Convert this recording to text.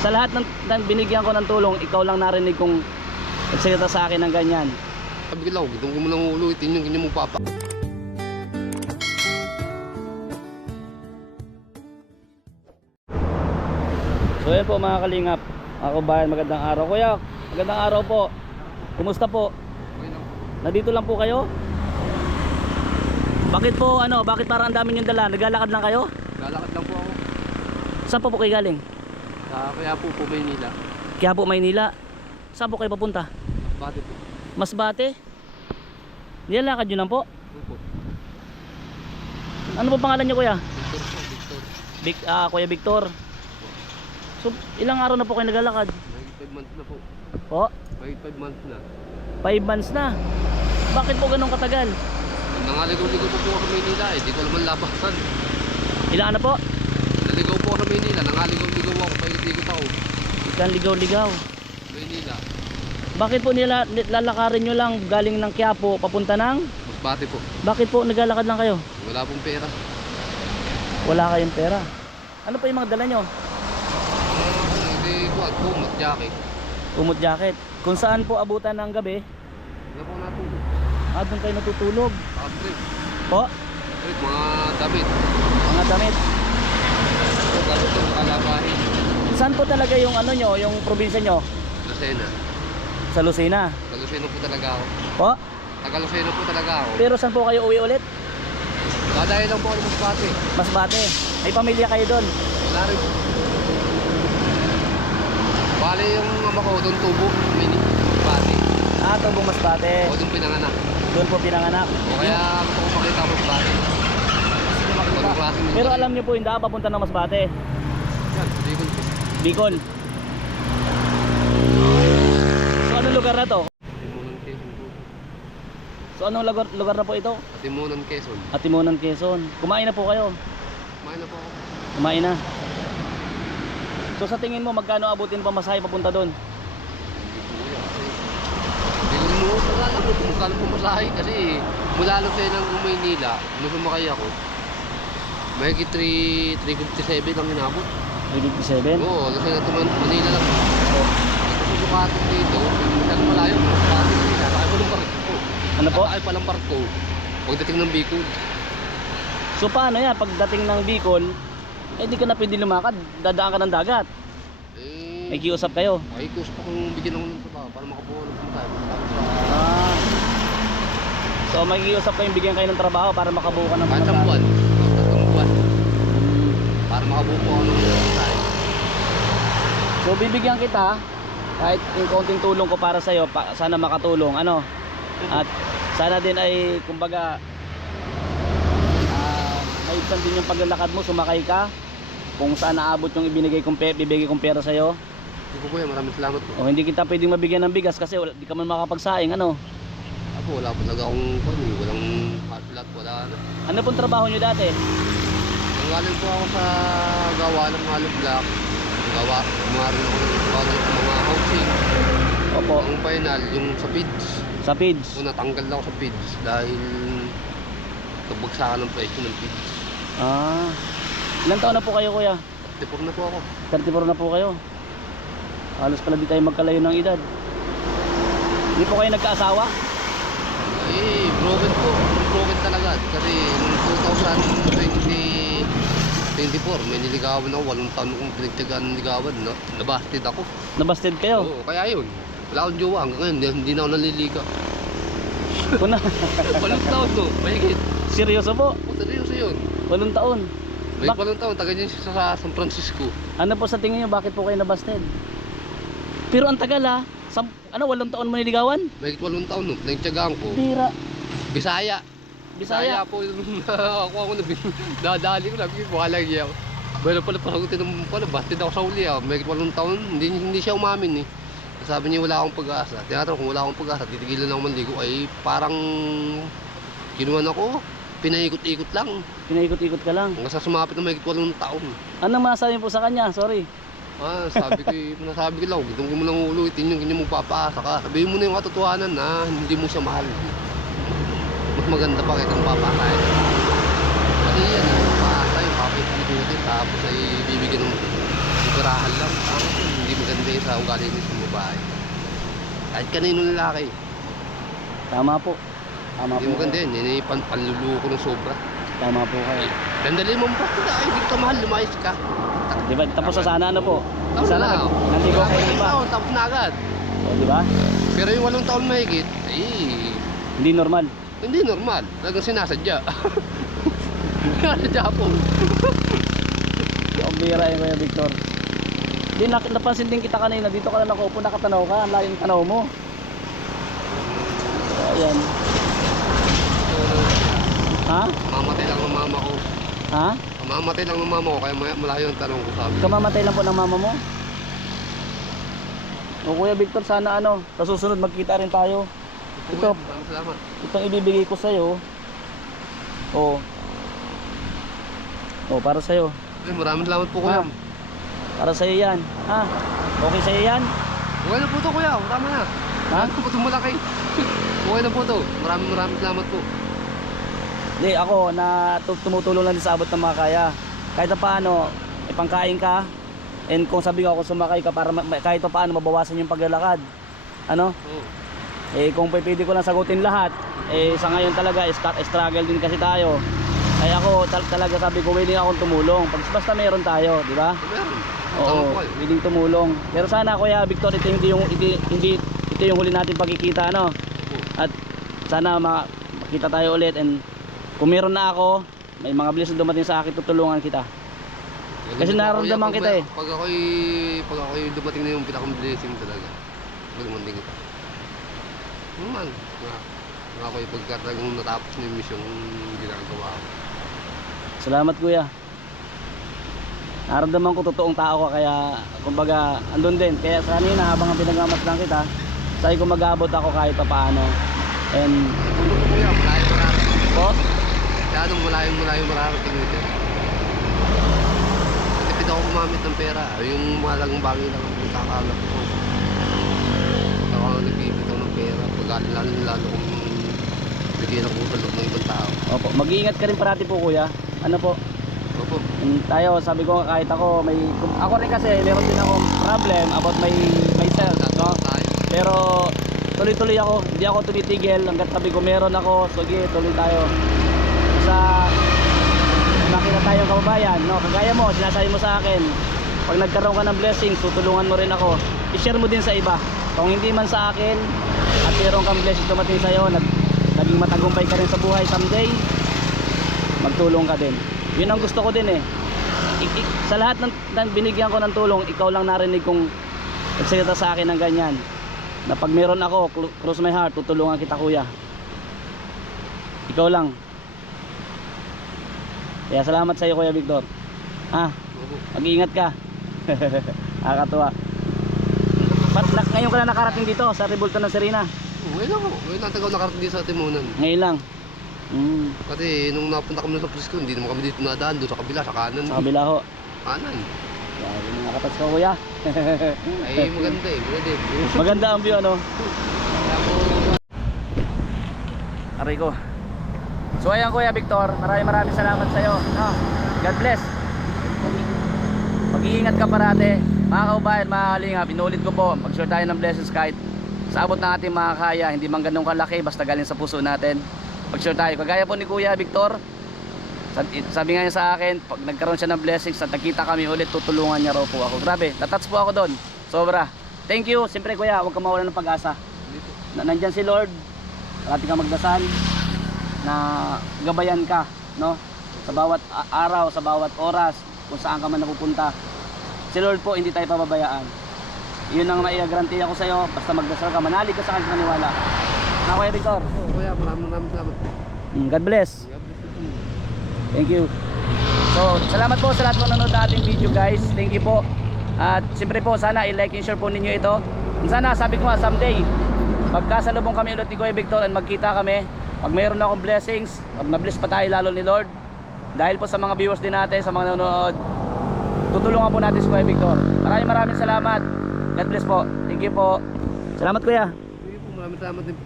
Sa lahat ng binigyan ko ng tulong, ikaw lang narinig kong nagsalita sa akin ng ganyan. Sabi ko lang, gitong ko mo lang ulitin yung kanya mong papa. So yan po mga kalingap, mga kabayan, magandang araw. Kuya, magandang araw po. Kumusta po? Okay lang. Nandito lang po kayo? Bakit po bakit parang ang dami niyong dala? Naglalakad lang kayo? Lalakad lang po ako. Saan po kayo galing? Kaya po Maynila. Kaya po Maynila. Saan po kayo papunta? Bati po. Masbate? Nilalakad nyo lang po? Opo. Ano po pangalan niyo kuya? Victor po, Victor. Kuya Victor. So ilang araw na po kayo naglalakad? May 5 months na po. Po? May 5 months na. 5 months na. Bakit po ganun katagal? Nangaligaw-ligaw po ako sa Maynila eh. Di ko naman labasan. Ilang ano po? Naligaw po ako sa Maynila. Nangaligaw-ligaw ako. Paikot-ikot ako. Ikan ligaw-ligaw. Maynila. Bakit po lalakarin nyo lang galing ng Quiapo papunta ng? Masbate po. Bakit po naglalakad lang kayo? Wala pong pera. Wala kayong pera. Ano pa yung mga dala nyo? Hindi ko at kumot, jacket. Kumot jacket. Kung saan po abutan ng gabi, Wala po natulog. doon kayo natutulog. Trip. Po? Trip, mga damit. Mga damit. Ito, gano'n ito, kalabahin. Saan po talaga yung nyo, yung probinsya nyo? Lucena. Sa Lucena. Taga-Lucena po talaga ako. Po? Taga-Lucena po talaga ako. Pero saan po kayo uwi ulit? Dadayo lang po ako ng Masbate. Masbate. May pamilya kayo doon. Wala rin. Bale yung ama ko, doon tubo. Mini. Masbate. Tubong Masbate. O doon pinanganak. Doon po pinanganak. O kaya gusto ko makita ang Masbate. Walang klaseng Pero alam nyo po, hindi ako papunta ng Masbate. yan, Bicol po. Bicol. So anong lugar na to? Atimunan Quezon po. So anong lugar na po ito? Atimunan Quezon. Atimunan, Quezon. Kumain na po kayo? Kumain na po ako. Kumain na. So sa tingin mo, magkano abutin pa masahe papunta doon? Hindi ko rin mo alam kung magkano pumasahe kasi mula Lucena ng Maynila, nung sumakay ako, may 357 lang inabot. 357? Oo, Lucena to Manila lang. Susukatin dito, dahil malayo, susukatin Manila, sakay pa ng barko. Ano po? Sakay pa ng barko, pagdating ng Bicol. So paano yan? Pagdating ng Bicol, di ka na pwede lumakad. Dadaan ka ng dagat. May kiusap kayo. Ay, gusto kong bigyan ako ng trabaho para makabuo ng tayo. So may kiusap kayong bigyan kayo ng trabaho para makabuo ka ng Kahit trabaho. ang buwan, tatlong buwan. Para makabuo ako ng tayo. So bibigyan kita kahit yung konting tulong ko para sa'yo, sana makatulong ano. At sana din ay kumbaga maibsan din yung paglalakad mo, sumakay ka kung saan naabot yung bibigay kong pera sa'yo. Hindi po kuya, maraming salamat po. O hindi kita pwedeng mabigyan ng bigas kasi di ka man makapagsaing ano. Ako, wala po talaga akong walang hardlat, wala na. Ano pong trabaho nyo dati? Nanggaling po ako sa gawa ng hollow block. Gawa, rin ako ng gawa ng mga housing. Opo, Ang final, yung sa PIDS. sa PIDS. So natanggal ako sa PIDS dahil nagbagsakan ng presyo ng PIDS. Ilan taon na po kayo kuya? 34 na po ako. 34 na po kayo. Halos pala di tayo magkalayo ng edad. Hindi po kayo nagkaasawa? Broken po. Broken talaga. Kasi noong 2024, may niligawan ako. 8 taon kong pinagtagaan ng ligawan. No? Nabasted ako. Nabasted kayo? Oo, kaya yun. Wala akong jowa. Hanggang ngayon, hindi na ako naliliga. Kuna. 8 taon to. Mahigit. Seryoso po? O, seryoso yun. 8 taon. May 8 taon. Taga niya sa San Francisco. Ano po sa tingin niyo bakit po kayo nabasted? Pero ang tagal ha. 8 taon mo niligawan? Mahigit 8 taon no. Pinagtagaan ko. Bira. Bisaya. Bisaya. Po. Ako dadali ko lang. Wala niya. Pero pala pasagutin ng basted ako sa uli. Mahigit 8 taon. Hindi siya umamin eh. Sabi niya wala akong pag-asa. Tinatanong kung wala akong pag-asa, titigilan ako manligo. Ay parang kinuhan ako. Pinaikot-ikot lang. Pinaikot-ikot ka lang. Hanggang sa sumapit na mahigit 8 taon. Anong masabi po sa kanya? Sorry. Nasabi ko lang, gitong mo lang ulitin yung kanya magpapaasa ka. Sabihin mo na yung katotohanan na hindi mo siya mahal. Mas maganda pa kitang papasahin. Kasi yan, papaasa yung papipilitin tapos ay bibigyan ng birahan lang. Hindi maganda yung sa ugali niya sa babae. Kahit kanino lalaki. Tama po. Tama Hindi po. maganda yun. Yun yung panluluko ng sobra. Tama po kayo. Dandali mo pa sila. Ay, hindi ka mahal. Lumayas ka. Di ba? Tapos sa sana ano po? Tapos Sana na. nandigo kayo Isang iba. taon, tapos na agad. O, di ba? Pero yung 8 taon mahigit, Hindi normal. hindi normal. Talagang sinasadya. Sinasadya po. Ang bira yun, Kuya Victor. Di, napansin din kita kanina. Dito ka na nakaupo, nakatanaw ka. Ang layong tanaw mo. So, ayan. Ha? Mamatay lang ng mama ko. Ha? Mamatay lang ng mama ko, kaya malayo ang tanong ko sabi. Kamamatay lang po ng mama mo? O Kuya Victor, sana ano, sa susunod magkita rin tayo. Ito. Maraming salamat. Itong ibibigay ko sa'yo. O. O, para sa'yo. Ay, maraming salamat po kuya. Para sa'yo yan. Ha? Okay sa'yo yan? Okay na po to kuya, tama na. Ha? Ano po itong malaki? Okay na po to. Maraming salamat po. Hindi, ako na tumutulong lang din sa abot ng mga kaya. Kahit na paano, ipangkain ka. And kung sabi ko ako sumakay ka para kahit pa paano mabawasan yung paglalakad. Ano? Oo. Eh kung pwede ko lang sagutin lahat, eh sa ngayon talaga struggle din kasi tayo. Kaya ako talaga sabi ko willing akong tumulong. Basta meron tayo, di ba? Meron. Tama Oo, po kayo. willing tumulong. Pero sana Kuya Victor, ito yung huli natin pagkikita, ano? At sana makita tayo ulit, and kung meron na ako, may mga blessing dumating sa akin, tutulungan kita. Kasi nararamdaman kita eh. Pag ako'y dumating na yung pinakang blessing talaga. Tulungan din kita. Naman. Nga ako'y pagkatagang natapos na yung mission ginagawa ko. Salamat Kuya. Nararamdaman ko totoong tao ka, kaya kumbaga andun din. Kaya sa kanina habang pinagmamasdan kita, sabi ko mag-aabot ako kahit pa paano. And Tulong ko kuya, malayo mararating. po, Masyadong malayo mararating nito. Natipid ako gumamit ng pera. Yung mahalagang bagay lang ang kakalap ko. Ako nagbibitaw ng pera. Lalo kung bigyan ako sa loob ng ibang tao. opo, mag-iingat ka rin parati po Kuya. Ano po? Opo. Tayo, sabi ko kahit ako ako rin kasi meron din akong problem about myself, no? Tayo. Pero tuloy-tuloy ako, hindi ako tumitigil hangga't sabi ko meron ako, sige tuloy tayo. Sa makita tayong kababayan, no? Kagaya mo, sinasabi mo sa akin, pag nagkaroon ka ng blessings, tutulungan mo rin ako. I-share mo din sa iba. Kung hindi man sa akin at meron kang blessings dumating sa'yo, naging matagumpay ka rin sa buhay someday, magtulong ka din. Yun ang gusto ko din eh. Sa lahat ng binigyan ko ng tulong, ikaw lang narinig kong nagsalita sa akin ng ganyan, na pag meron ako, cross my heart, tutulungan kita Kuya. Ikaw lang. Kaya salamat sa iyo Kuya Victor. Mag-iingat ka. Nakakatuwa. Ngayon ka na nakarating dito sa Rebulto ng Serena? Ngayon ako. Ngayon lang tagaw nakarating dito sa Timunan. Ngayon lang. Kasi nung napunta kami sa Frisco, hindi naman kami dito nadaan. Doon sa kabila, sa kanan. Sa kabila ho. Kanan. Grabe, nakatas ka Kuya. Ay maganda eh. Maganda eh. Maganda ang view, ano? Aray ko. So ayan Kuya Victor, maraming salamat sa iyo. No? God bless. Mag-iingat ka parate. Mga kaubayan, mga kalingap, inulit ko po, mag-share tayo ng blessings kahit sa abot ng ating mga kaya, hindi man ganun kalaki, basta galing sa puso natin. Mag-share tayo. Kagaya po ni Kuya Victor, sabi nga niya sa akin, pag nagkaroon siya ng blessings at nakita kami ulit, tutulungan niya raw po ako. Grabe, natouch po ako doon. Sobra. Thank you. Siyempre Kuya, huwag ka mawalan ng pag-asa. Nandyan si Lord. Parati ka magdasal na gabayan ka, no? Sa bawat araw, sa bawat oras, kung saan ka man napupunta. Si Lord po, hindi tayo pababayaan. Yun ang maiagarantiya ko sa iyo. Basta magdasal ka, manalig ka sa kanya maniwala. Na Kuya Victor. Kuya, maraming salamat. God bless. Thank you. So, salamat po sa lahat ng nanonood na ating video guys. Thank you po. At siyempre po, sana i-like and share po ninyo ito. Sana, sabi ko nga, someday, magkasalubong kami ulit ni Kuya Victor and magkita kami. Pag mayroon na akong blessings, pag na-bless pa tayo lalo ni Lord. Dahil po sa mga viewers din natin, sa mga nanonood, tutulungan po natin si Kuya Victor. Maraming salamat. God bless po. Thank you po. Salamat Kuya. Maraming salamat din po.